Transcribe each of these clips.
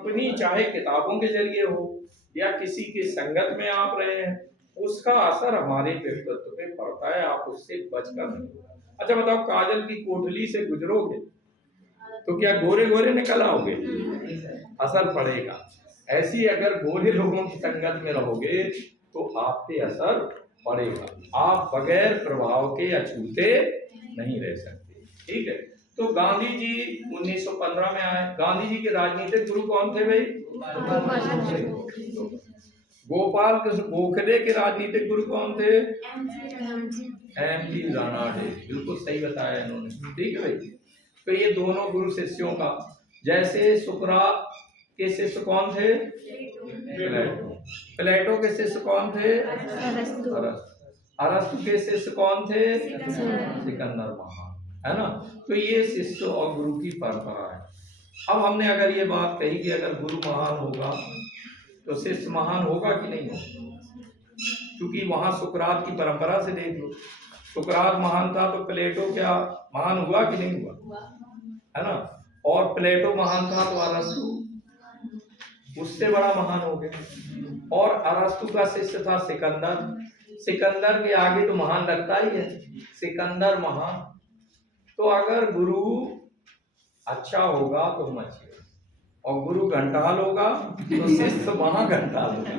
अपनी चाहे किताबों के जरिए हो या किसी की संगत में आप रहे हैं, उसका असर हमारे व्यक्तित्व पे पड़ता है। आप उससे बचकर नहीं। अच्छा बताओ, काजल की कोठली से गुजरोगे तो क्या गोरे गोरे निकल आओगे? असर पड़ेगा। ऐसी अगर गोरे लोगों की संगत में रहोगे तो आप पे असर पड़ेगा। आप बगैर प्रभाव के अछूते नहीं रह सकते। ठीक है। तो गांधी जी 1915 में आए। गांधी जी के राजनीतिक गुरु कौन थे भाई? गोपाल कृष्ण गोखले के राजनीतिक गुरु कौन थे? M G Ranade. बिल्कुल सही बताया इन्होंने। ठीक है भाई। तो ये दोनों गुरु शिष्यों का, जैसे सुकरात के शिष्य कौन थे? प्लेटो। प्लेटो के शिष्य कौन थे? अरस्तु। अरस्तु के शिष्य कौन थे? सिकंदर महान। है ना। तो ये शिष्य और गुरु की परंपरा है। अब हमने अगर ये बात कही कि अगर गुरु महान होगा तो शिष्य महान होगा कि नहीं होगा? क्योंकि वहां सुकरात की परंपरा से देख लो, सुकरात महान था तो प्लेटो क्या महान हुआ कि नहीं हुआ? है ना। और प्लेटो महान था तो अरस्तु उससे बड़ा महान हो गया। और अरस्तु का शिष्य था सिकंदर। सिकंदर के आगे तो महान लगता ही है, सिकंदर महान। तो अगर गुरु अच्छा होगा तो हम अच्छे, और गुरु घंटाल होगा तो शिष्य महाघंटाल होगा।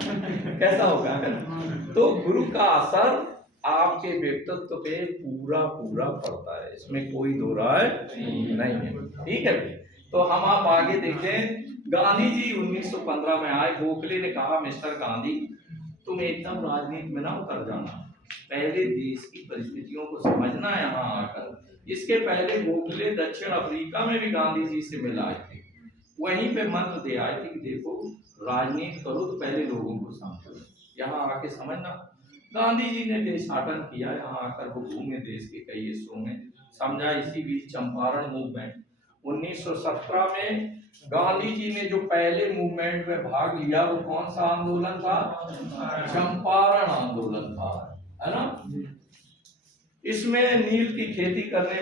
कैसा होगा? तो गुरु का असर आपके व्यक्तित्व पे पूरा पूरा पड़ता है, इसमें कोई दो राय नहीं है। ठीक है। तो हम आप आगे देखें। गांधी जी 1915 में आए। गोखले ने कहा, मिस्टर गांधी तुम एकदम राजनीति में ना उतर जाना, पहले देश की परिस्थितियों को समझना यहाँ आकर। इसके पहले गोखले दक्षिण अफ्रीका में भी गांधी जी से मिलाए थे, वहीं पे मंत्र दे आए थे कि देखो राजनीति करो तो पहले लोगों को समझो, यहाँ आके समझना। गांधी जी ने देशाटन किया, यहाँ आकर वो घूमे देश के कई हिस्सों में, समझा। इसी बीच चंपारण मूवमेंट 1917 में गांधी जी ने जो पहले मूवमेंट में भाग लिया वो कौन सा आंदोलन था? चंपारण आंदोलन था। है ना। इसमें नील की खेती करते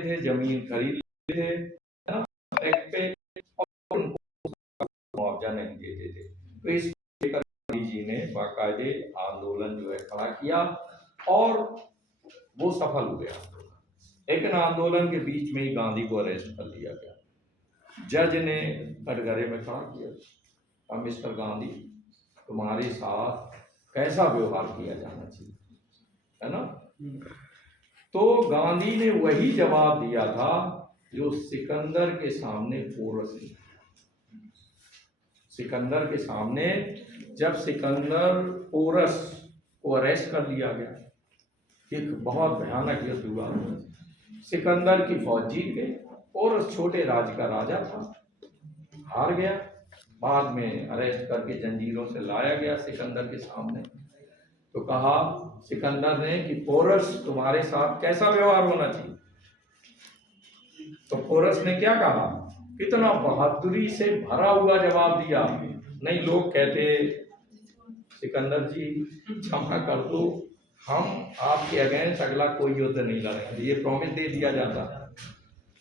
थे, जमीन खरीद थे, मुआवजा नहीं देते थे। तो इस गांधी जी ने बाकायदे आंदोलन जो है खड़ा किया और वो सफल हुए आंदोलन। लेकिन आंदोलन के बीच में ही गांधी को अरेस्ट कर लिया गया। जज ने कटघरे में खड़ा किया, अब मिस्टर गांधी तुम्हारे साथ कैसा व्यवहार किया जाना चाहिए, है ना। तो गांधी ने वही जवाब दिया था जो सिकंदर के सामने पोरस ने। सिकंदर के सामने जब सिकंदर पोरस को अरेस्ट कर लिया गया, एक बहुत भयानक युद्ध हुआ। सिकंदर की फौज जीत गई। पोरस छोटे राज्य का राजा था, हार गया। बाद में अरेस्ट करके जंजीरों से लाया गया सिकंदर के सामने। तो कहा सिकंदर ने कि पोरस तुम्हारे साथ कैसा व्यवहार होना चाहिए? तो पोरस ने क्या कहा? कितना बहादुरी से भरा हुआ जवाब दिया। नहीं, लोग कहते सिकंदर जी क्षमा कर दो, हम आपके अगेंस्ट अगला कोई युद्ध नहीं लड़ेंगे, ये प्रॉमिस दे दिया जाता।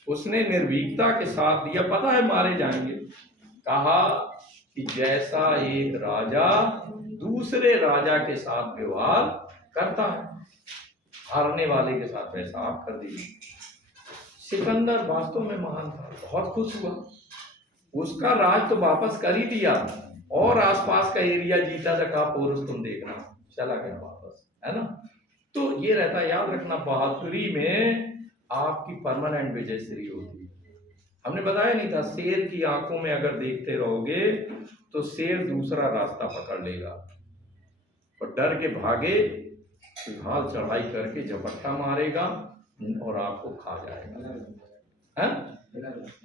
उसने निर्भीकता के साथ दिया, पता है मारे जाएंगे। कहा कि जैसा एक राजा दूसरे राजा के साथ व्यवहार करता है, हारने वाले के साथ वैसा आप कर दीजिए। सिकंदर वास्तव में महान था, बहुत खुश हुआ। उसका राज तो वापस कर ही दिया और आसपास का एरिया जीता था। कहा पोरस तुम देखना, चला गया वापस। है ना। तो ये रहता, याद रखना, बहादुरी में आपकी परमानेंट विजयश्री होती है। हमने बताया नहीं था, शेर की आंखों में अगर देखते रहोगे तो शेर दूसरा रास्ता पकड़ लेगा और डर के भागे ढाल चढ़ाई करके झपट्टा मारेगा और आपको खा जाएगा। है?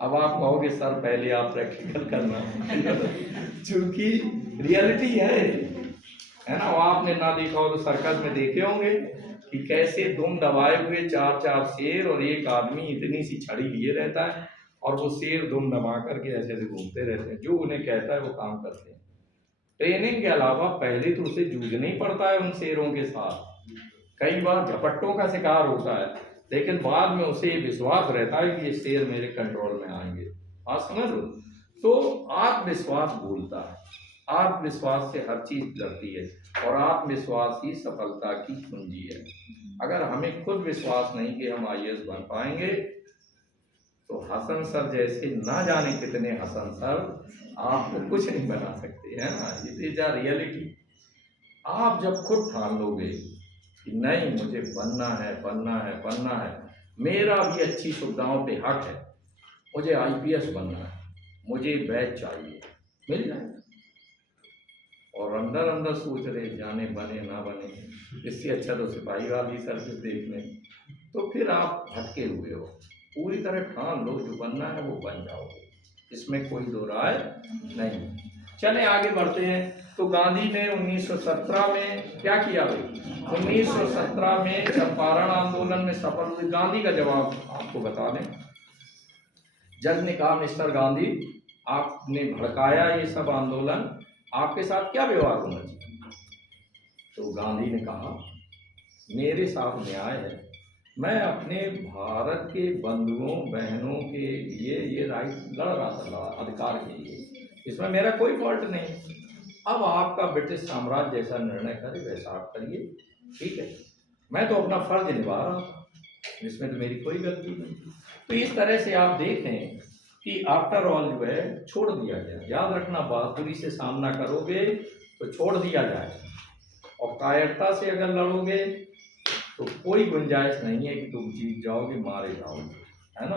अब आप कहोगे सर पहले आप प्रैक्टिकल करना क्योंकि रियलिटी है ना। आपने ना देखा हो तो सर्कस में देखे होंगे कि कैसे दुम दबाए हुए चार चार शेर और एक आदमी इतनी सी छड़ी लिए रहता है और वो शेर दुम दबा करके ऐसे ऐसे घूमते रहते हैं, जो उन्हें कहता है वो काम करते हैं। ट्रेनिंग के अलावा पहले तो उसे जूझना ही पड़ता है उन शेरों के साथ, कई बार झपट्टों का शिकार होता है, लेकिन बाद में उसे विश्वास रहता है कि ये शेर मेरे कंट्रोल में आएंगे। आप समझ लो। तो आत्मविश्वास बोलता है, आत्मविश्वास से हर चीज लगती है, और आत्मविश्वास ही सफलता की कुंजी है। अगर हमें खुद विश्वास नहीं कि हम आईएएस बन पाएंगे, तो हसन सर जैसे ना जाने कितने हसन सर आपको कुछ नहीं बना सकते, है ना। It is a reality. आप जब खुद ठान लोगे कि नहीं मुझे बनना है, बनना है, बनना है, मेरा भी अच्छी सुविधाओं पे हक है, मुझे आईपीएस बनना है, मुझे बैच चाहिए, मिल जाएगा। और अंदर अंदर सोच रहे जाने बने ना बने, इससे अच्छा तो सिपाही वाली सर्विस देख लें। तो फिर आप भटके हुए हो। पूरी तरह ठान लो जो बनना है वो बन जाओगे, इसमें कोई दो राय नहीं। चले आगे बढ़ते हैं। तो गांधी ने 1917 में क्या किया भाई? 1917 में चंपारण आंदोलन में सफल हुए। गांधी का जवाब आपको बता दें। जज ने कहा मिस्टर गांधी, आपने भड़काया ये सब आंदोलन, आपके साथ क्या व्यवहार होना चाहिए? तो गांधी ने कहा मेरे साथ न्याय है, मैं अपने भारत के बंधुओं बहनों के लिए ये राइट लड़ रहा था, अधिकार के लिए, इसमें मेरा कोई फॉल्ट नहीं। अब आपका ब्रिटिश साम्राज्य जैसा निर्णय करे वैसा आप करिए, ठीक है, मैं तो अपना फर्ज निभा रहा था, इसमें तो मेरी कोई गलती नहीं। तो इस तरह से आप देखें कि आफ्टर ऑल जो है छोड़ दिया गया। याद रखना, बहादुरी से सामना करोगे तो छोड़ दिया जाए, और कायरता से अगर लड़ोगे तो कोई गुंजाइश नहीं है कि तुम जीत जाओगे, मारे जाओगे, है ना।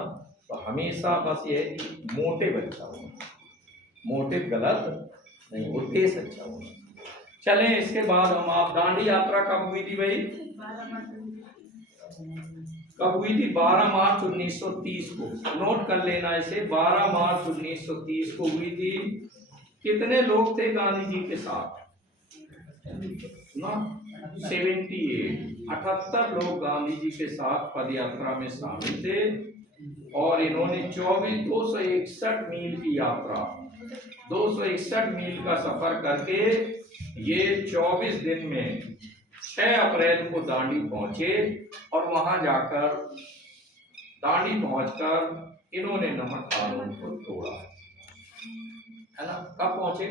तो हमेशा बस ये है कि मोटिव अच्छा होना, मोटिव गलत नहीं, उद्देश्य अच्छा होना। चलें इसके बाद हम, आप दांडी यात्रा कब हुई थी भाई? कब हुई थी? 12 मार्च 1930 को। नोट कर लेना इसे, 12 मार्च 1930 को हुई थी। कितने लोग थे गांधी जी के साथ? ना 78 लोग गांधी जी के साथ पद यात्रा में शामिल थे, और इन्होंने 261 मील की यात्रा, 261 मील का सफर करके ये 24 दिन में 6 अप्रैल को दांडी पहुंचे, और वहां जाकर दांडी पहुंचकर इन्होंने नमक कानून को तोड़ा, है ना। कब पहुंचे?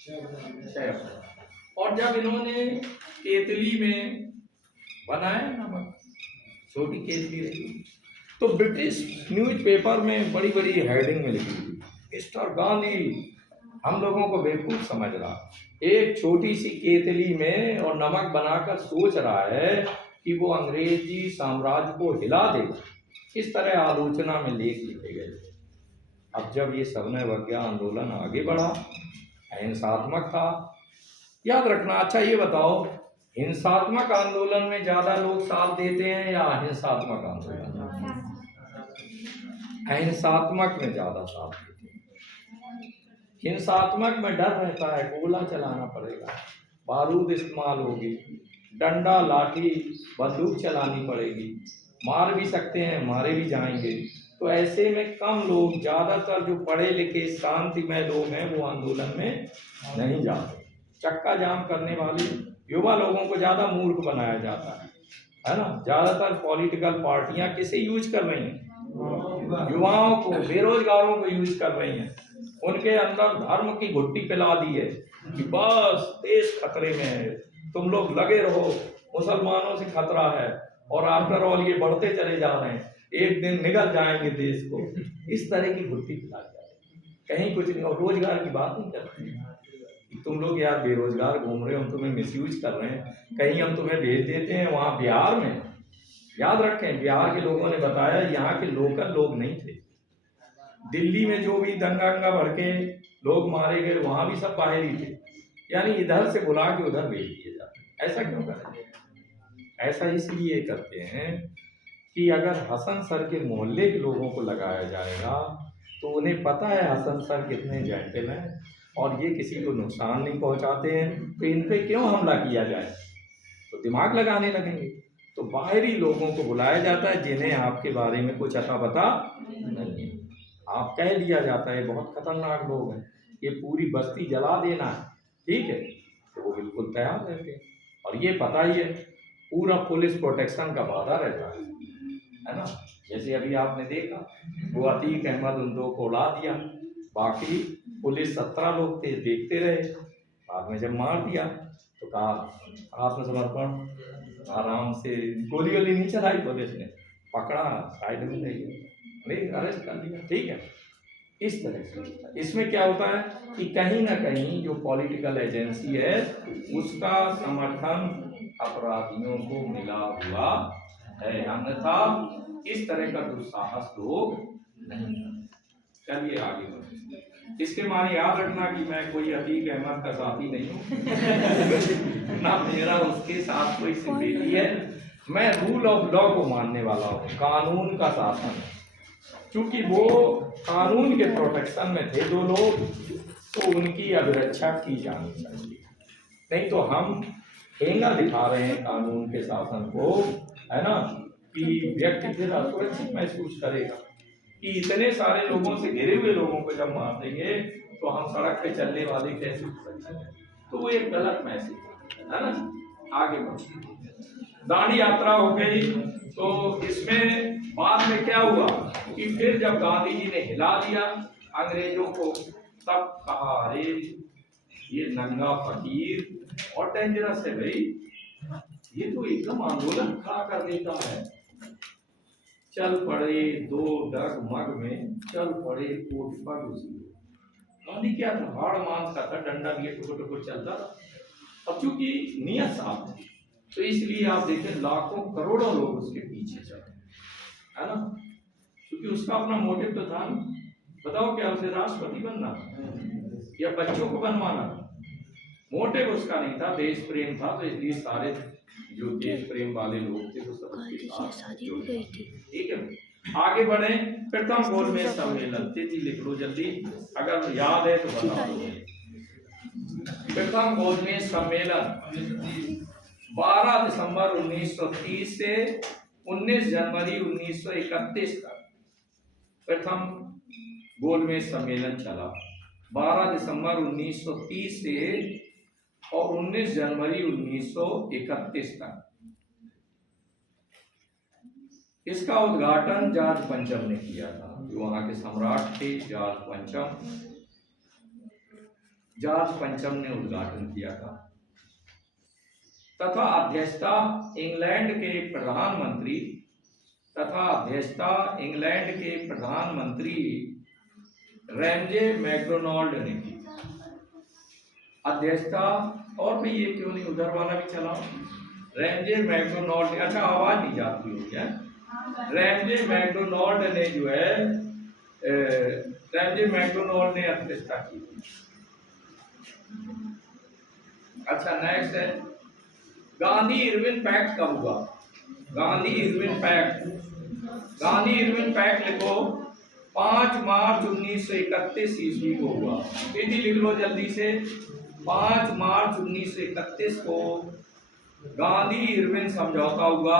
6 अप्रैल। और जब इन्होंने केतली में बनाया नमक, छोटी केतली रही, तो ब्रिटिश न्यूज़पेपर में बड़ी बड़ी हेडिंग में लिखी थी, मिस्टर गांधी हम लोगों को बेवकूफ समझ रहा, एक छोटी सी केतली में और नमक बनाकर सोच रहा है कि वो अंग्रेजी साम्राज्य को हिला देगा। इस तरह आलोचना में लेख लिखे गए। अब जब ये सवर्ण आंदोलन आगे बढ़ा, अहिंसात्मक था, याद रखना। अच्छा ये बताओ, हिंसात्मक आंदोलन में ज्यादा लोग साथ देते हैं या अहिंसात्मक आंदोलन? अहिंसात्मक में ज्यादा साथ देते हैं। हिंसात्मक में डर रहता है, गोला चलाना पड़ेगा, बारूद इस्तेमाल होगी, डंडा लाठी बंदूक चलानी पड़ेगी, मार भी सकते हैं, मारे भी जाएंगे। तो ऐसे में कम लोग, ज्यादातर जो पढ़े लिखे शांतिमय लोग हैं वो आंदोलन में नहीं जाते। चक्का जाम करने वाले युवा लोगों को ज्यादा मूर्ख बनाया जाता है ना। ज्यादातर पॉलिटिकल पार्टियां किसे यूज कर रही हैं? युवाओं को, बेरोजगारों को यूज कर रही हैं। उनके अंदर धर्म की घुट्टी पिला दी है कि बस देश खतरे में है, तुम लोग लगे रहो, मुसलमानों से खतरा है, और आफ्टर ऑल ये बढ़ते चले जा रहे हैं, एक दिन निगल जाएंगे देश को। इस तरह की घुट्टी पिला जाए, कहीं कुछ नहीं। और रोजगार की बात नहीं करते, तुम लोग यार बेरोजगार घूम रहे हो, हम तुम्हें मिसयूज कर रहे हैं, कहीं हम तुम्हें भेज देते हैं वहां बिहार में। याद रखें, बिहार के लोगों ने बताया यहाँ के लोकल लोग नहीं थे। दिल्ली में जो भी दंगा भड़के लोग मारे गए, वहां भी सब बाहरी थे, यानी इधर से बुला के उधर भेज दिए जाते। ऐसा क्यों करते हैं? ऐसा इसलिए करते हैं कि अगर हसन सर के मोहल्ले के लोगों को लगाया जाएगा तो उन्हें पता है हसन सर कितने जेंटल हैं और ये किसी को नुकसान नहीं पहुंचाते हैं, तो इन पे क्यों हमला किया जाए, तो दिमाग लगाने लगेंगे। तो बाहरी लोगों को बुलाया जाता है जिन्हें आपके बारे में कुछ अता पता नहीं है। आप कह दिया जाता है बहुत खतरनाक लोग हैं, ये पूरी बस्ती जला देना है, ठीक है, तो वो बिल्कुल तैयार रहते हैं। और ये पता ही है, पूरा पुलिस प्रोटेक्शन का वादा रहता है ना। जैसे अभी आपने देखा वो अतीक अहमद उन दो को उड़ा दिया, बाकी पुलिस 17 लोग थे, देखते रहे। बाद में जब मार दिया तो कहा आत्मसमर्पण, आराम से गोली वोली नहीं चलाई पुलिस ने, पकड़ा साइड में नहीं अरेस्ट कर लिया। ठीक है, इस तरह से इसमें क्या होता है कि कहीं ना कहीं जो पॉलिटिकल एजेंसी है उसका समर्थन अपराधियों को मिला हुआ है, अन्यथा इस तरह का दुस्साहस लोग नहीं करते। चलिए आगे बढ़ते। इसके माने याद रखना कि मैं कोई अतीक अहमद का साथी नहीं हूँ ना मेरा उसके साथ कोई सिंपैथी है। मैं रूल ऑफ लॉ को मानने वाला हूँ, कानून का शासन। क्योंकि वो कानून के प्रोटेक्शन में थे दो लोग, तो उनकी अभिरक्षा की जानी चाहिए। नहीं तो हम ठेंगा दिखा रहे हैं कानून के शासन को, है ना, कि व्यक्ति फिर असुरक्षित महसूस करेगा कि इतने सारे लोगों से घिरे हुए लोगों को जब मार देंगे तो हम सड़क पे चलने वाले कैसे सुरक्षित हैं। तो वो एक गलत मैसेज है ना। आगे बढ़ते, दांडी यात्रा हो गई। तो इसमें बाद में क्या हुआ कि फिर जब गांधी जी ने हिला दिया अंग्रेजों को, तब कहा अरे ये नंगा फकीर और डेंजरस है भाई, ये तो एकदम आंदोलन खड़ा कर देता है। चल पड़े दो डगमग में, चल पड़े कोट पर उसी। गांधी क्या था, हाड़ मांस का था, डंडा लिए टुकड़ टुकड़ चलता था। अब चूंकि नियत साफ थी तो इसलिए आप देखें लाखों करोड़ों लोग उसके पीछे चले, है ना, क्योंकि उसका अपना मोटिव तो था। बताओ क्या उसे राष्ट्रपति बनना या बच्चों को बनवाना? मोटिव उसका नहीं था, देश प्रेम था। तो इसलिए सारे जो देश प्रेम वाले लोग थे वो सब उसके साथ जुड़ गए थे। ठीक है, आगे बढ़े। प्रथम गोलमेज सम्मेलन, तिथि लिख लो जल्दी, अगर याद है तो बता दो। प्रथम गोलमेज सम्मेलन 12 दिसंबर 1930 से 19 जनवरी 1931 तक प्रथम गोलमेज सम्मेलन चला। 12 दिसंबर 1930 से और 19 जनवरी 1931 तक। इसका उद्घाटन जॉर्ज पंचम ने किया था, जो वहां के सम्राट थे जॉर्ज पंचम। जॉर्ज पंचम ने उद्घाटन किया था तथा अध्यक्षता इंग्लैंड के प्रधानमंत्री रैमजे मैकडोनाल्ड ने की अध्यक्षता। और भी ये क्यों नहीं उधर वाला भी चला, रैमजे मैकडोनाल्ड। अच्छा आवाज नहीं जाती होगी है। रैमजे मैकडोनाल्ड ने जो है रैमजे मैकडोनाल्ड ने अध्यक्षता की। अच्छा नेक्स्ट है गांधी इरविन पैक्ट कब हुआ? गांधी इरविन पैक्ट लिखो 5 मार्च 1931 ईस्वी को हुआ। तिथि लिख लो जल्दी से, 5 मार्च 1931 को गांधी इरविन समझौता हुआ,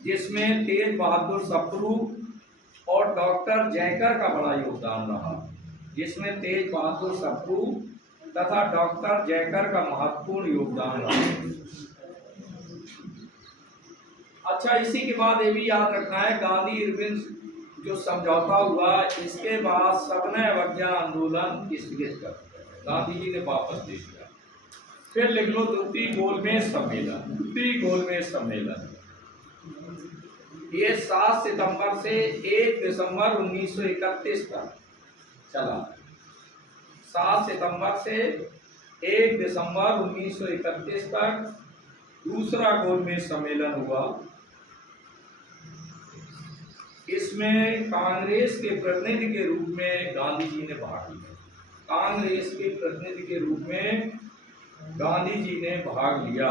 जिसमें तेज बहादुर सप्रू और डॉक्टर जयकर का बड़ा योगदान रहा। जिसमें तेज बहादुर सप्रू तथा डॉक्टर जयकर का महत्वपूर्ण योगदान रहा। अच्छा, इसी के बाद ये भी याद रखना है गांधी इरविन जो समझौता हुआ, इसके बाद सविनय अवज्ञा आंदोलन स्थगित कर दिया, गांधी जी ने वापस दे दिया। फिर लिख लो द्वितीय गोलमेज सम्मेलन, ये 7 सितंबर से 1 दिसंबर 1931 तक चला। 7 सितंबर से 1 दिसंबर 1931 तक दूसरा गोलमेज सम्मेलन हुआ। इसमें कांग्रेस के प्रतिनिधि के रूप में गांधी जी ने भाग लिया। कांग्रेस के प्रतिनिधि के रूप में गांधी जी ने भाग लिया।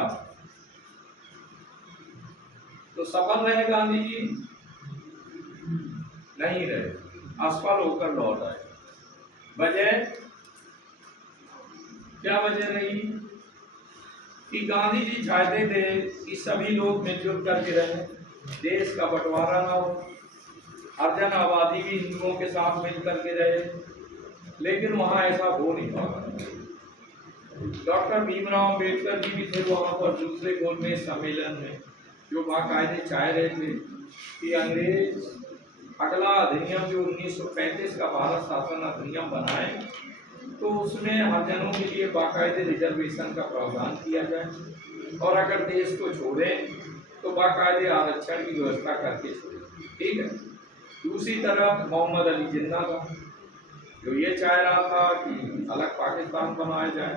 तो सफल रहे गांधी जी? नहीं रहे, असफल होकर लौट आए। वजह क्या वजह रही कि गांधी जी चाहते थे कि सभी लोग मिलजुल करके रहें, देश का बंटवारा ना हो, हर जन आबादी भी हिंदुओं के साथ मिल करके रहे, लेकिन वहां ऐसा हो नहीं पाया। डॉक्टर भीमराव अम्बेडकर जी भी थे वहां पर दूसरे गोलमेज सम्मेलन में, जो बाकायदे चाह रहे थे कि अंग्रेज अगला अधिनियम जो 1935 का भारत शासन अधिनियम बनाए तो उसमें हरिजनों के लिए बाकायदे रिजर्वेशन का प्रावधान किया जाए और अगर देश को छोड़े तो बाकायदे आरक्षण की व्यवस्था करके छोड़े। ठीक है। दूसरी तरफ मोहम्मद अली जिन्ना था जो ये चाह रहा था कि अलग पाकिस्तान बनाया जाए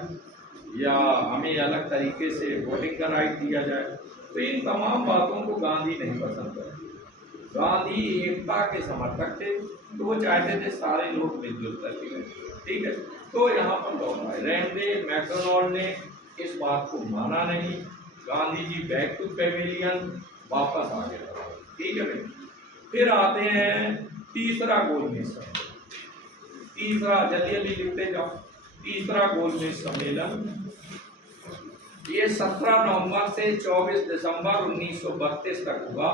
या हमें अलग तरीके से वोटिंग का राइट दिया जाए। तो इन तमाम बातों को गांधी नहीं पसंद करे। गांधी एकता के समर्थक थे तो वो चाहते थे सारे लोग मिलजुल करके रहें। ठीक है। तो यहाँ पर लोग आए रैंडे मैकडोनाल्ड ने इस बात को माना नहीं। Gandhi ji back to Pavilion वापस आ गए। ठीक है भाई। फिर आते हैं तीसरा गोलमेज सम्मेलन। तीसरा जल्दी जल्दी लिखते जाओ। तीसरा गोलमेज सम्मेलन ये 17 नवंबर से 24 दिसंबर 1932 तक हुआ।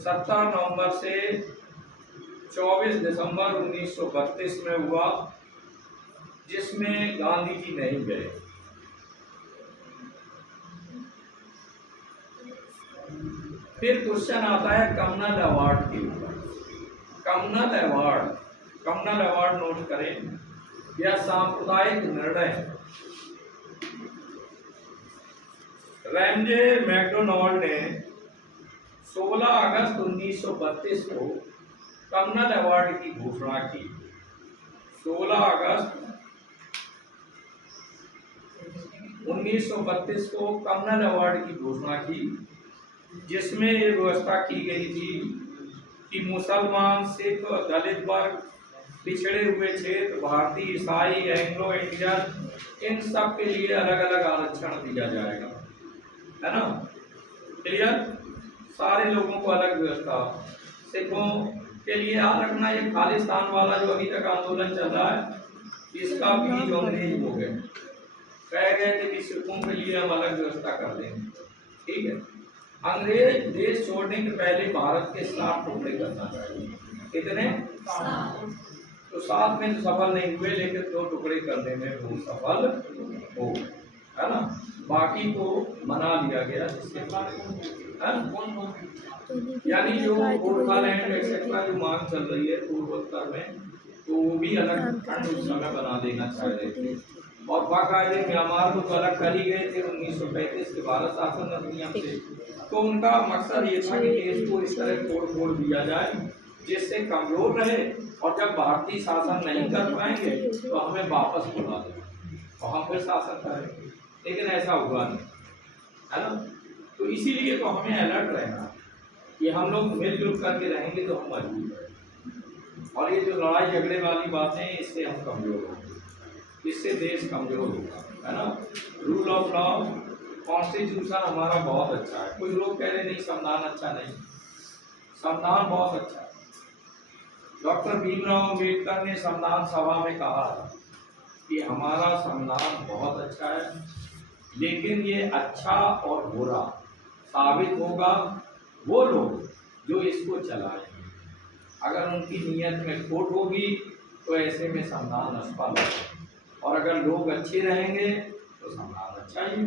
17 नवंबर से 24 दिसंबर 1932 में हुआ जिसमें गांधी जी नहीं गए। फिर क्वेश्चन आता है कमनल अवार्ड के ऊपर। कमनल अवार्ड नोट करें। यह सांप्रदायिक निर्णय रैंडे मैकडोनाल्ड ने 16 अगस्त 1932 को कमनल अवार्ड की घोषणा की। 16 अगस्त 1932 को कमनल अवार्ड की घोषणा की जिसमें ये व्यवस्था की गई थी कि मुसलमान, सिख, दलित वर्ग, पिछड़े हुए क्षेत्र, भारतीय, ईसाई, एंग्लो इंडियन इन सब के लिए अलग अलग आरक्षण दिया जाएगा। है ना? क्लियर? सारे लोगों को अलग व्यवस्था। सिखों के लिए याद रखना ये खालिस्तान वाला जो अभी तक आंदोलन चल रहा है इसका बीज अंग्रेज हो गए। कह गए थे कि सिखों के लिए हम अलग व्यवस्था कर देंगे। ठीक है। अंग्रेज देश छोड़ने के पहले भारत के 7 टुकड़े करना चाहिए। कितने? 7। तो 7 में तो सफल नहीं हुए लेकिन 2 टुकड़े करने में वो सफल हो। है ना? बाकी को मना लिया गया जिससे यानी जो गोरखालैंड एक्सेट्रा जो मांग चल रही है पूर्वोत्तर में तो वो भी अलग खंड उस समय बना देना चाह रहे थे और बाकायदे म्यांमार को तो अलग कर ही गए थे 1935 के भारत शासन अधिनियम से। तो उनका मकसद ये था कि देश को इस तरह तोड़ दिया जाए जिससे कमजोर रहे और जब भारतीय शासन नहीं कर पाएंगे तो हमें वापस बुला दें और हम फिर शासन करेंगे। लेकिन ऐसा हुआ नहीं। है ना? तो इसीलिए तो हमें अलर्ट रहना कि हम लोग मिलजुल करके रहेंगे तो हम मजबूत रहेंगे और ये जो लड़ाई झगड़े वाली बातें इससे हम कमजोर होंगे, इससे देश कमजोर होगा। है ना? रूल ऑफ लॉ, कॉन्स्टिट्यूशन हमारा बहुत अच्छा है। कुछ लोग कह रहे नहीं संविधान अच्छा नहीं। संविधान बहुत अच्छा है। डॉक्टर भीमराव अम्बेडकर ने संविधान सभा में कहा था कि हमारा संविधान बहुत अच्छा है लेकिन ये अच्छा और बुरा साबित होगा वो लोग जो इसको चलाएंगे। अगर उनकी नीयत में खोट होगी तो ऐसे में संविधान असफल होगा और अगर लोग अच्छे रहेंगे तो संविधान अच्छा ही।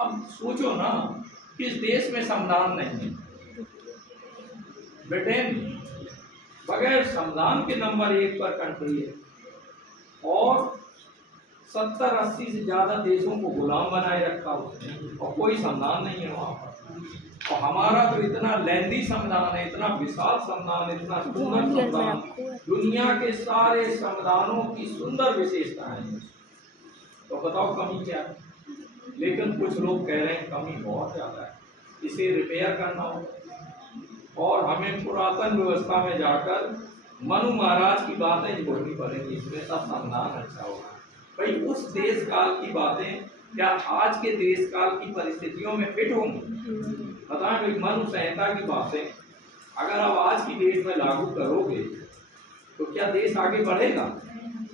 अब सोचो ना किस देश में संविधान नहीं है। ब्रिटेन बगैर संविधान के नंबर 1 पर कंट्री है और 70-80 से ज्यादा देशों को गुलाम बनाए रखा उसने और कोई संविधान नहीं है वहाँ पर। और हमारा तो इतना लेंदी संविधान है, इतना विशाल संविधान, इतना सुंदर संविधान, दुनिया के सारे संविधानों की सुंदर विशेषताएं हैं। तो बताओ कमी क्या है? लेकिन कुछ लोग कह रहे हैं कमी बहुत ज्यादा है, इसे रिपेयर करना होगा और हमें पुरातन व्यवस्था में जाकर मनु महाराज की बातें जोड़नी पड़ेंगी। इसमें सब संविधान अच्छा होगा। भाई उस देश काल की बातें क्या आज के देश काल की परिस्थितियों में फिट होंगी? बताएं भाई। मनु संहिता की बातें अगर आप आज की डेट में लागू करोगे तो क्या देश आगे बढ़ेगा?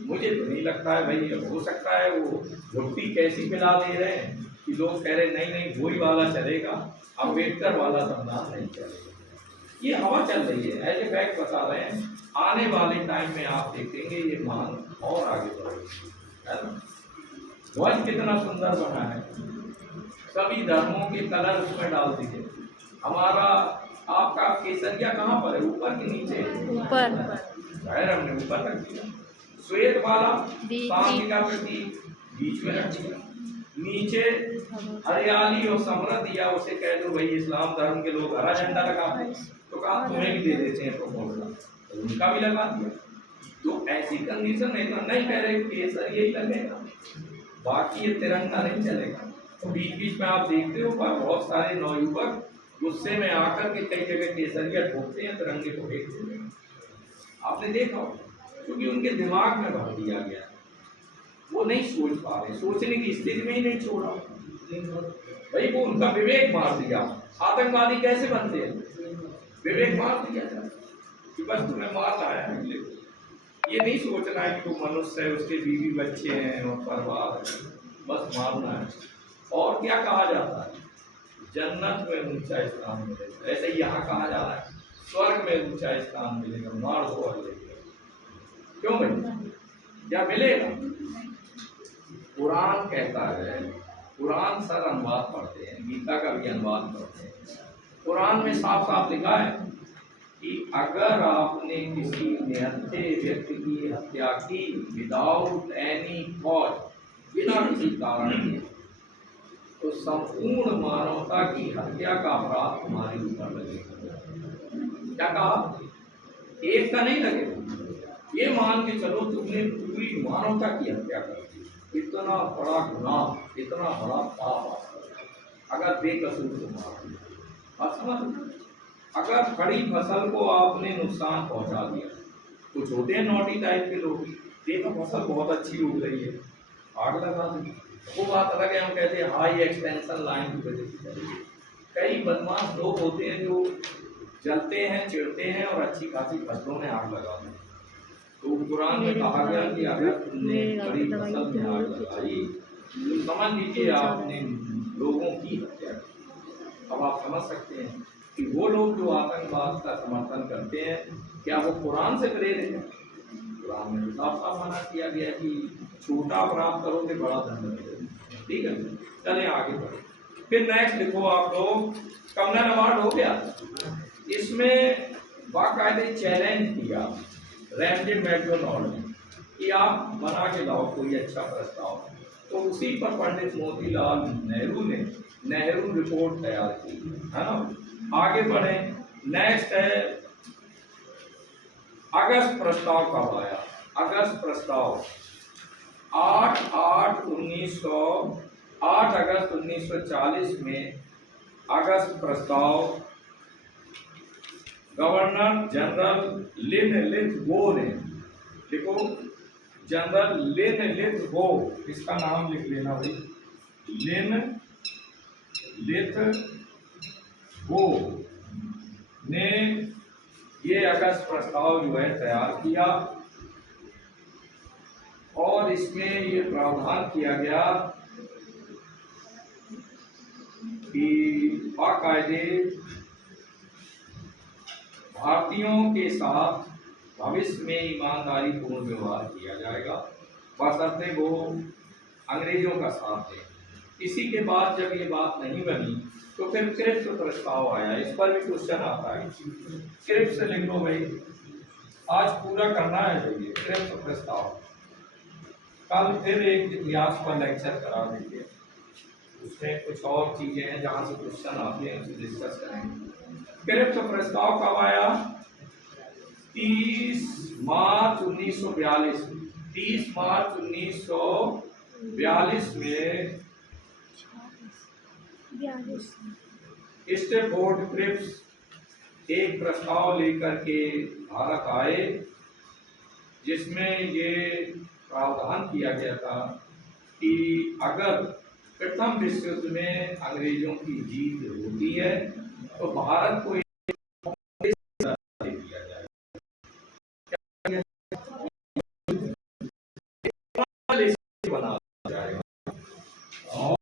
मुझे तो नहीं लगता है भाई। हो सकता है वो भुट्टी कैसी मिला दे रहे हैं कि लोग कह रहे नहीं नहीं वही वाला चलेगा, अम्बेडकर वाला संविधान नहीं चलेगा। ये हवा चल रही है, एज ए फैक्ट बता रहे हैं। आने वाले टाइम में आप देखेंगे ये मांग और आगे बढ़ेगी। ध्वज कितना सुंदर बना है, सभी धर्मों के कलर उसमें डाल दिए। हमारा आपका केसरिया कहाँ पर है, ऊपर के नीचे? ऊपर। जाहिर हमने ऊपर रख दिया। श्वेत वाला बीच। शांति का प्रतीक बीच में रख दिया। नीचे हरियाली और समृद्धि, या उसे कह दो भाई इस्लाम धर्म के लोग हरा झंडा लगाते हैं, तो कहा तुम्हें भी दे देते हैं प्रोपोजल, तो उनका भी लगा दिया। तो ऐसी कंडीशन है तो नहीं कह रहे केसर यही लगेगा, बाकी ये तिरंगा नहीं चलेगा। तो बीच बीच में आप देखते हो पर बहुत सारे नौयुवक गुस्से में आकर के कई जगह केसरिया ठोकते हैं, तिरंगे को फेंक देते हैं। आपने देखा हो, क्योंकि उनके दिमाग में भर दिया गया, वो नहीं सोच पा रहे, सोचने की स्थिति में ही नहीं छोड़ा भाई, वो उनका विवेक मार दिया। आतंकवादी कैसे बनते हैं? विवेक मार दिया जाए कि बस तुम्हें मारना है, ये नहीं सोचना है कि वो मनुष्य है, उसके बीवी बच्चे हैं और परिवार है, बस मारना है। और क्या कहा जाता है, जन्नत में ऊंचा स्थान मिलेगा, ऐसे ही यहाँ कहा जा रहा है स्वर्ग में ऊंचा स्थान मिलेगा, मार दो और लेगा। क्यों भाई, क्या मिलेगा? कुरान कहता है, कुरान सर अनुवाद पढ़ते हैं, गीता का भी अनुवाद पढ़ते हैं। कुरान में साफ साफ लिखा है कि अगर आपने किसी निहत्थे व्यक्ति की हत्या की विदाउट एनी कॉज, बिना किसी कारण के, तो संपूर्ण मानवता की हत्या का अपराध तुम्हारे ऊपर लगेगा। क्या कहा? एक का नहीं लगेगा, ये मान के चलो तुमने पूरी मानवता की हत्या कर दी, इतना बड़ा गुनाह, इतना बड़ा पाप, अगर बेकसूर को मार दिया। अगर खड़ी फसल को आपने नुकसान पहुंचा दिया, कुछ होते हैं नोटी टाइप के लोग, देखो फसल बहुत अच्छी उग रही है, आग लगा दी, वो बात अलग है, हम कहते हैं हाई एक्सटेंशन लाइन की वजह से चली। कई बदमाश लोग होते हैं जो जलते हैं, चिढ़ते हैं और अच्छी खासी फसलों में आग लगा देते हैं। तो कुरान में कहा गया कि अगर तुमने बड़ी फसल में आग लगाई तो समझ लीजिए आपने लोगों की हत्या की। अब आप समझ सकते हैं कि वो लोग जो आतंकवाद का समर्थन करते हैं, क्या वो कुरान से प्रेरित है? कुरान में साफ साफ मना किया गया कि छोटा अपराध करोगे बड़ा दंड मिलेगा। ठीक है, चले आगे बढ़े। फिर नेक्स्ट लिखो आप लोग, कमनर अवार्ड हो गया, इसमें बाकायदे चैलेंज किया रैमजे मैकडोनाल्ड ने कि आप बना के लाओ कोई अच्छा प्रस्ताव, तो उसी पर पंडित मोतीलाल नेहरू ने नेहरू रिपोर्ट तैयार की, है ना। आगे बढ़े, नेक्स्ट है अगस्त प्रस्ताव कब आया? अगस्त प्रस्ताव 8 अगस्त 1940 में अगस्त प्रस्ताव गवर्नर जनरल लिन लिथगो ने, देखो जनरल लिन लिथगो, इसका नाम लिख लेना भाई, लिन लिथगो ने ये अगस्त प्रस्ताव जो है तैयार किया, और इसमें ये प्रावधान किया गया कि बाकायदे भारतीयों के साथ भविष्य में ईमानदारी पूर्ण व्यवहार किया जाएगा, बशर्ते वो अंग्रेजों का साथ दें। इसी के बाद जब ये बात नहीं बनी तो फिर क्रिप्स प्रस्ताव आया, इस पर भी क्वेश्चन आता है, क्रिप्स लिख लो भाई, आज पूरा करना है जो ये क्रिप्स प्रस्ताव। कल फिर एक इतिहास पर लेक्चर करा देंगे, उसमें कुछ और चीजें हैं जहाँ से क्वेश्चन आते हैं, उसे डिस्कस करेंगे। क्रिप्स प्रस्ताव कब आया? 30 मार्च 1942, 30 मार्च 1942 में स्टैफोर्ड क्रिप्स एक प्रस्ताव लेकर के भारत आए, जिसमें ये प्रावधान किया गया था कि अगर प्रथम विश्व युद्ध में अंग्रेजों की जीत होती है तो भारत को दे दिया जाएगा, बना जाएगा और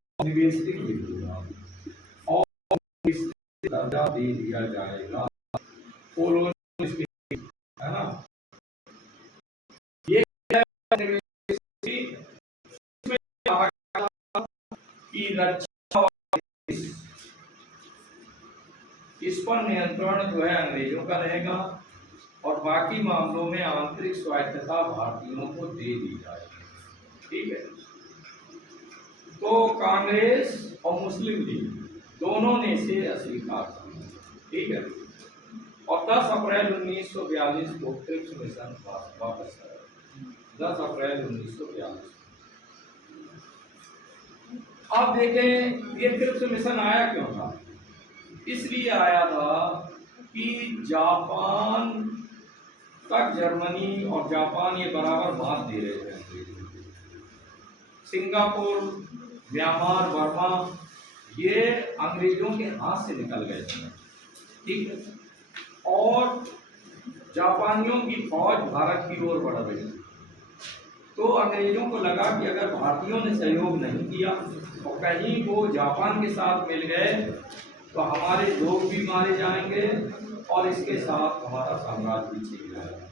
दर्जा दे दिया जाएगा, है ना। ये की रक्षा इस पर नियंत्रण जो है अंग्रेजों का रहेगा और बाकी मामलों में आंतरिक स्वायत्तता भारतीयों को दे दी जाएगी। ठीक है। तो कांग्रेस और मुस्लिम लीग दोनों ने इसे अस्वीकार किया। ठीक है। और 10 अप्रैल 1942 को क्रिप्स मिशन वापस आया। 10 अप्रैल 1942। आप देखें ये क्रिप्स मिशन आया क्यों था? इसलिए आया था कि जापान तक जर्मनी और जापान ये बराबर बांध दे रहे थे। सिंगापुर, म्यांमार, बर्मा ये अंग्रेजों के हाथ से निकल गए थे। ठीक है। और जापानियों की फौज भारत की ओर बढ़ रही थी। तो अंग्रेजों को लगा कि अगर भारतीयों ने सहयोग नहीं किया और कहीं वो जापान के साथ मिल गए तो हमारे लोग भी मारे जाएंगे और इसके साथ हमारा साम्राज्य भी छिप जाएगा।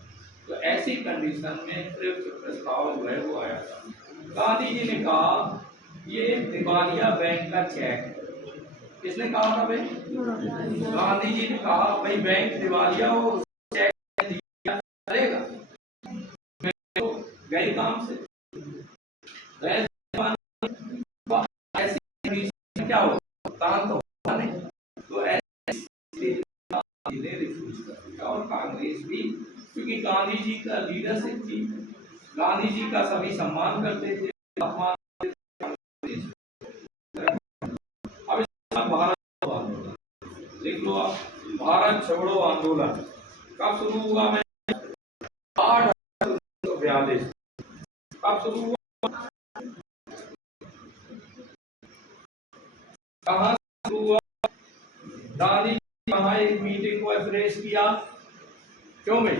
तो ऐसी कंडीशन में क्रिप्स प्रस्ताव जो है वो आया था। गांधी जी ने कहा ये दिवालिया बैंक का चेक है। किसने कहा था भाई? गांधी जी ने कहा भाई बैंक दिवालिया हो, चेक दिया करेगा, मैं तो गए काम से ऐसी क्या हो भुगतान तो होगा नहीं। तो ऐसे रिफ्यूज कर दिया और कांग्रेस भी, क्योंकि गांधी जी का लीडरशिप थी, गांधी जी का सभी सम्मान करते थे। अब भारत छोड़ो आंदोलन लिख लो आप। भारत छोड़ो आंदोलन कब शुरू हुआ? मैं 8/1942 कब शुरू हुआ? कहाँ शुरू हुआ? गांधी जी कहाँ एक मीटिंग को अप्रेस किया? क्यों भाई?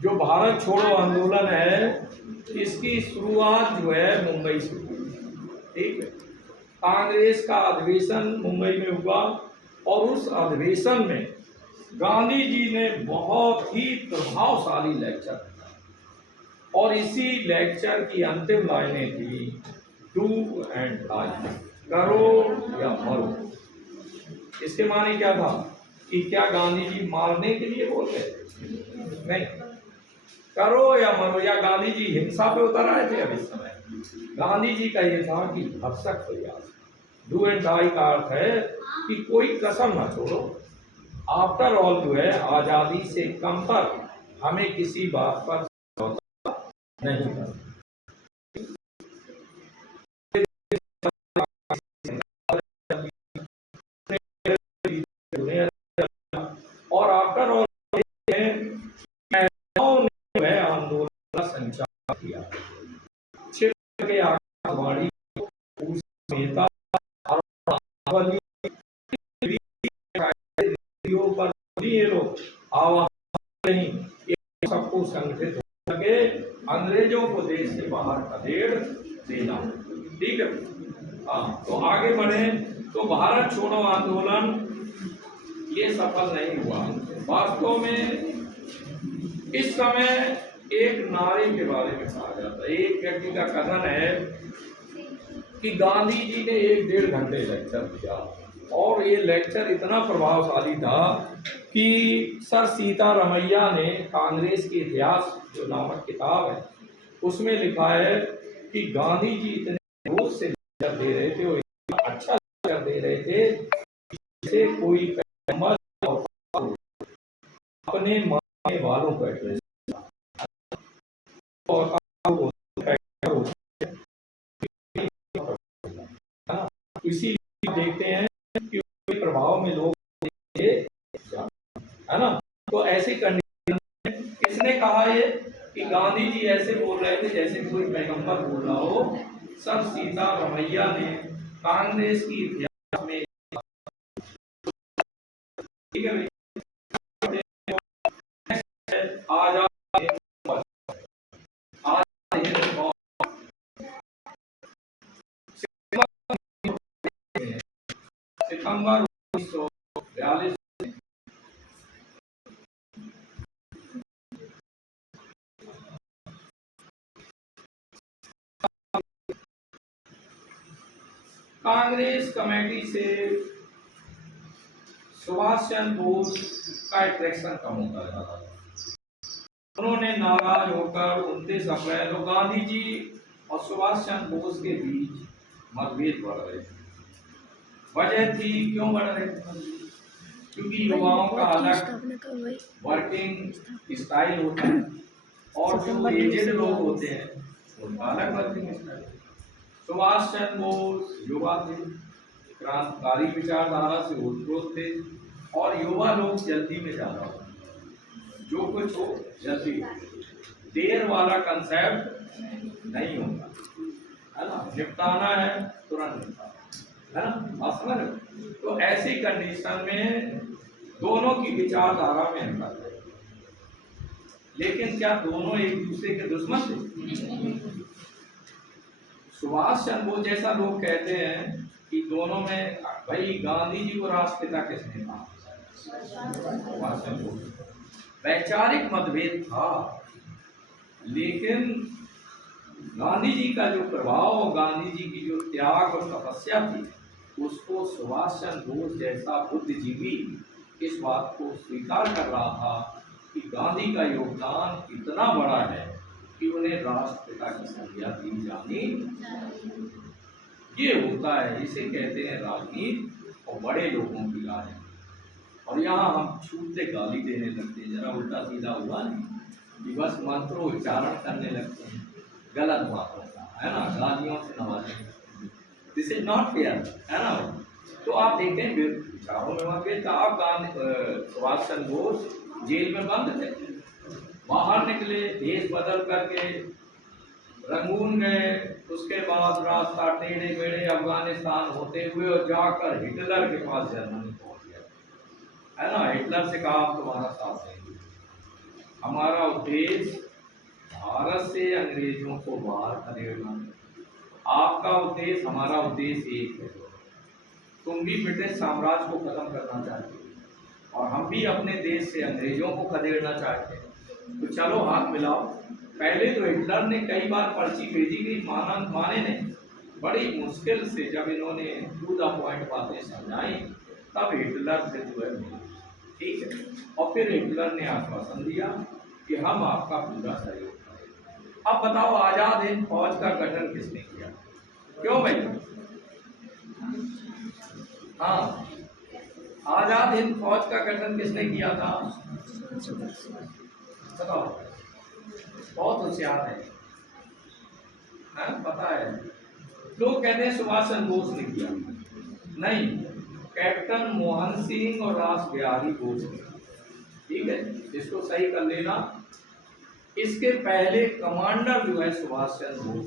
जो भारत छोड़ो आंदोलन है इसकी शुरुआत जो है मुंबई से हुई। ठीक है। कांग्रेस का अधिवेशन मुंबई में हुआ और उस अधिवेशन में गांधी जी ने बहुत ही प्रभावशाली लेक्चर दिया और इसी लेक्चर की अंतिम लाइनें थी डू एंड डाई, करो या मरो। इसके माने क्या था कि क्या गांधी जी मारने के लिए बोल रहे थे? नहीं, करो या मरो। या गांधी जी हिंसा पे उतर आए थे? अब इस समय गांधी जी का ये था कि भरसक प्रयास। डू एंड डाई का अर्थ है कि कोई कसम ना छोड़ो। आफ्टर ऑल जो है आजादी से कम पर हमें किसी बात पर नहीं करना। और आफ्टर ऑल ने आंदोलन का संचार किया। क्षेत्र के आकाशवाणी नेता पर ये लोग आवाज नहीं, सबको संगठित हो सके, अंग्रेजों को देश से बाहर खदेड़ देना। ठीक है। हाँ, तो आगे बढ़े तो भारत छोड़ो आंदोलन ये सफल नहीं हुआ। वास्तव में इस समय एक नारे के बारे में कहा जाता है। एक व्यक्ति का कथन है कि गांधी जी ने 1-1.5 घंटे लेक्चर दिया और ये लेक्चर इतना प्रभावशाली था कि सर सीतारमैया ने कांग्रेस के इतिहास जो नामक किताब है उसमें लिखा है कि गांधी जी इतने जोर से लेक्चर दे रहे थे और इतना अच्छा लेक्चर दे रहे थे जिसे कोई अपने मानने वालों को एड्रेस और इसीलिए देखते हैं कि प्रभाव में लोग है ना। तो ऐसी कंडीशन में किसने कहा ये कि गांधी जी ऐसे बोल रहे थे जैसे कोई पैगंबर बोल रहा हो? सर सीतारमैया ने कांग्रेस की इतिहास में, ठीक है, सितंबर 1942 कांग्रेस कमेटी से सुभाष चंद्र बोस का अट्रैक्शन कम होता जा रहा था। उन्होंने नाराज होकर 29 अप्रैल को गांधी जी और सुभाष चंद्र बोस के बीच मतभेद बढ़ रहे थे। वजह थी क्यों बढ़ रहे थे? क्योंकि युवाओं का अलग वर्किंग स्टाइल होता है और जो एजेड लोग होते हैं उनका अलग वर्किंग स्टाइल। सुभाष चंद्र बोस युवा थे, क्रांतिकारी विचारधारा से ओतप्रोत थे और युवा लोग जल्दी में ज्यादा होते, जो कुछ हो जल्दी, देर वाला कंसेप्ट नहीं होता है ना, निपटाना है तुरंत निपटाना है ना, असमर। तो ऐसी कंडीशन में दोनों की विचारधारा में अंतर है। लेकिन क्या दोनों एक दूसरे के दुश्मन थे? सुभाष चंद्र बोस जैसा लोग कहते हैं कि दोनों में, भाई गांधी जी को राष्ट्रपिता किसने कहा? सुभाष चंद्र बोस। वैचारिक मतभेद था, लेकिन गांधी जी का जो प्रभाव, गांधी जी की जो त्याग और तपस्या थी, उसको सुभाष चंद्र बोस जैसा बुद्धिजीवी इस बात को स्वीकार कर रहा था कि गांधी का योगदान इतना बड़ा है कि उन्हें राष्ट्रपिता की संज्ञा दी जानी। ये होता है, इसे कहते हैं राजनीति और बड़े लोगों की राय। और यहाँ हम छूटते गाली देने लगते हैं, जरा उल्टा सीधा हुआ नहीं कि बस मंत्रों उच्चारण करने लगते हैं, गलत बात होता है ना, गालियों से नवाजें। दिस इज नॉट फेयर, है ना। तो आप देखें विचारों में मतभेद था। आप सुभाष चंद्र बोस जेल में बंद थे, बाहर निकले, देश बदल करके रंगून गए, उसके बाद रास्ता टेढ़े मेढ़े अफगानिस्तान होते हुए और जाकर हिटलर के पास जर्मनी पहुंच गया, है ना। हिटलर से कहा आप तुम्हारा साथ देंगे, हमारा उद्देश्य भारत से अंग्रेजों को बाहर करेगा, आपका उद्देश्य हमारा उद्देश्य एक है, तुम भी ब्रिटिश साम्राज्य को खत्म करना चाहते हो और हम भी अपने देश से अंग्रेजों को खदेड़ना चाहते हैं, तो चलो हाथ मिलाओ। पहले तो हिटलर ने कई बार पर्ची भेजी गई, माने नहीं। बड़ी मुश्किल से जब इन्होंने टू द पॉइंट बातें समझाई, तब हिटलर से जो है, ठीक है। और फिर हिटलर ने आश्वासन दिया कि हम आपका पूरा सहयोग करेंगे। अब बताओ, आजाद हिंद फौज का गठन किसने किया? क्यों भाई? हाँ, आजाद हिंद फौज का गठन किसने किया था? बताओ, बहुत होशियार है, पता है। लोग कहते हैं सुभाष चंद्र बोस ने किया, नहीं, कैप्टन मोहन सिंह और रास बिहारी बोस ने, ठीक है, इसको सही कर लेना। इसके पहले कमांडर जो है सुभाष चंद्र बोस,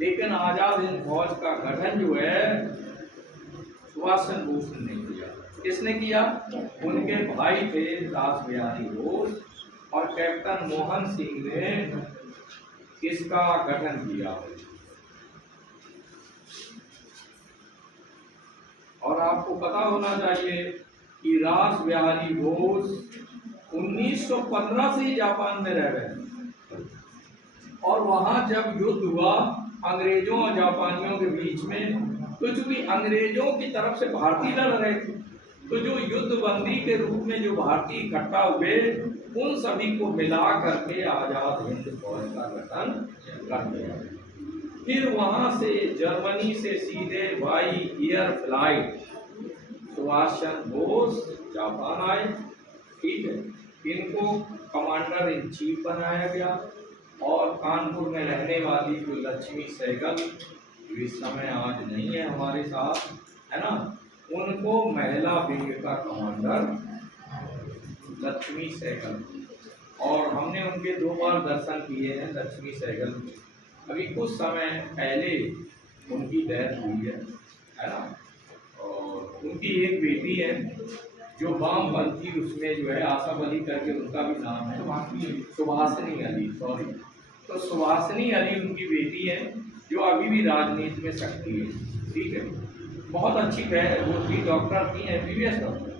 लेकिन आजाद हिंद फौज का गठन जो है सुभाष चंद्र बोस ने नहीं किया। किसने किया? उनके भाई थे रास बिहारी बोस और कैप्टन मोहन सिंह ने इसका गठन किया। और आपको पता होना चाहिए कि रास बिहारी बोस 1915 से ही जापान में रह रहे और वहां जब युद्ध हुआ अंग्रेजों और जापानियों के बीच में, तो चूंकि अंग्रेजों की तरफ से भारतीय लड़ रहे थे, तो जो युद्ध बंदी के रूप में जो भारतीय इकट्ठा हुए, उन सभी को मिला करके आजाद हिंद फौज का गठन कर दिया। फिर वहां से जर्मनी से सीधे by air flight Subhash Chandra Bose Japan आए, ठीक है। इनको कमांडर इन चीफ बनाया गया और कानपुर में रहने वाली जो लक्ष्मी सहगल, जो इस समय आज नहीं है हमारे साथ, है ना, उनको महिला विंग का कमांडर लक्ष्मी सहगल। और हमने उनके 2 बार दर्शन किए हैं, लक्ष्मी सहगल। अभी कुछ समय पहले उनकी डेथ हुई है ना। और उनकी एक बेटी है जो वामपंथी, उसमें जो है आसफ अली करके उनका भी नाम है, सुभाषिनी अली, सॉरी। तो सुभाषिनी अली उनकी बेटी है जो अभी भी राजनीति में सक्रिय है, ठीक है। बहुत अच्छी वो थी, डॉक्टर थी, MBBS डॉक्टर,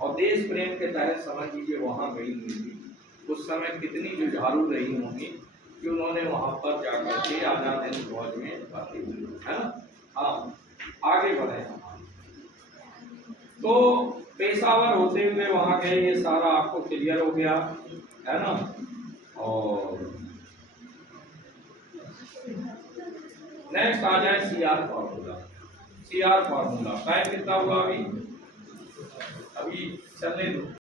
और देश प्रेम के तहत समझ लीजिए वहाँ गई हुई थी। उस समय कितनी जुझारू रही होंगी कि उन्होंने वहाँ पर जाकर के आजाद हिंद फौज में भर्ती हुई, है ना। हाँ, आगे बढ़े। तो पेशावर होते हुए वहां गए, ये सारा आपको क्लियर हो गया है ना। और नेक्स्ट आ जाए CR formula. CR formula time कितना हुआ अभी, चलने दो।